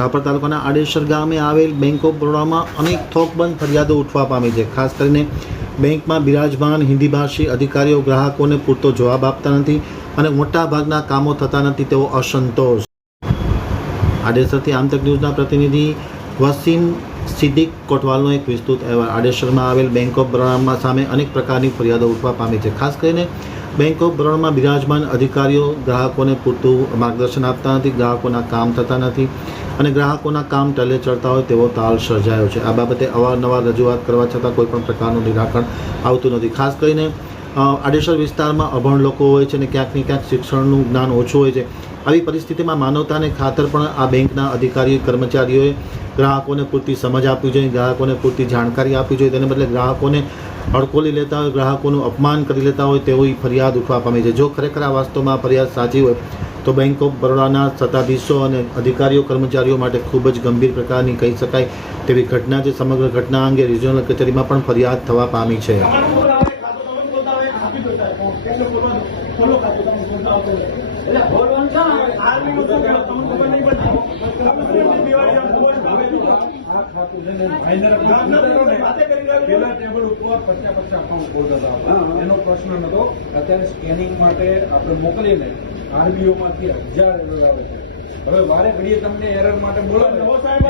રાપર તાલુકાના આડેસર ગામે આવેલ બેંક ઓફ બરોડામાં અનેક થોકબંધ ફરિયાદો ઉઠવા પામી છે. ખાસ કરીને બેંકમાં બિરાજમાન હિન્દી ભાષી અધિકારીઓ, ગ્રાહકોને પૂરતો જવાબ આપતા નથી અને મોટાભાગના કામો થતા નથી તેવો અસંતોષ. આડેસરથી આમતક ન્યૂઝના પ્રતિનિધિ વસીમ સિદ્દીક કોટવાલનો એક વિસ્તૃત અહેવાલ. આડેસરમાં આવેલ બેંક ઓફ બરોડામાં સામે અનેક પ્રકારની ફરિયાદો ઉઠવા પામી છે. ખાસ કરીને બેંક ઓફ બરોડામાં બિરાજમાન અધિકારીઓ ગ્રાહકોને પૂરતું માર્ગદર્શન આપતા નથી, ગ્રાહકોના કામ થતા નથી અને ગ્રાહકોના કામ ટલે ચડતા હોય તેવો તાલ સર્જાયો છે. આ બાબતે અવારનવાર રજૂઆત કરવા છતાં કોઈપણ પ્રકારનું નિરાકરણ આવતું નથી. ખાસ કરીને આડેસર વિસ્તારમાં અભણ લોકો હોય છે અને ક્યાંક ને ક્યાંક શિક્ષણનું જ્ઞાન ઓછું હોય છે. આવી પરિસ્થિતિમાં માનવતાને ખાતર પણ આ બેંકના અધિકારીઓ કર્મચારીઓએ ગ્રાહકોને પૂરતી સમજ આપવી જોઈએ, ગ્રાહકોને પૂરતી જાણકારી આપવી જોઈએ. તેને બદલે ગ્રાહકોને અડકોલી લેતા હોય, ગ્રાહકોનું અપમાન કરી લેતા હોય તેવી ફરિયાદ ઉઠવા પામી છે. જો ખરેખર આ વાસ્તવમાં ફરિયાદ સાચી હોય, તો બેંક ઓફ બરોડાના સત્તાધીશો અને અધિકારીઓ, કર્મચારીઓ માટે ખૂબ જ ગંભીર પ્રકારની કહી શકાય તેવી ઘટના છે. સમગ્ર ઘટના અંગે રિજિયોનલ કચેરીમાં પણ ફરિયાદ થવા પામી છે. આ પેલા ટેબલ ઉપર પચાસ પચાસ અકાઉન્ટ કોડ હતા એનો પ્રશ્ન નતો અત્યારે સ્કેનિંગ માટે આપણે મોકલીને આરબીઓ માંથી હજાર એરર આવે છે હવે વારે ઘડીએ તમને એરર માટે બોલાવે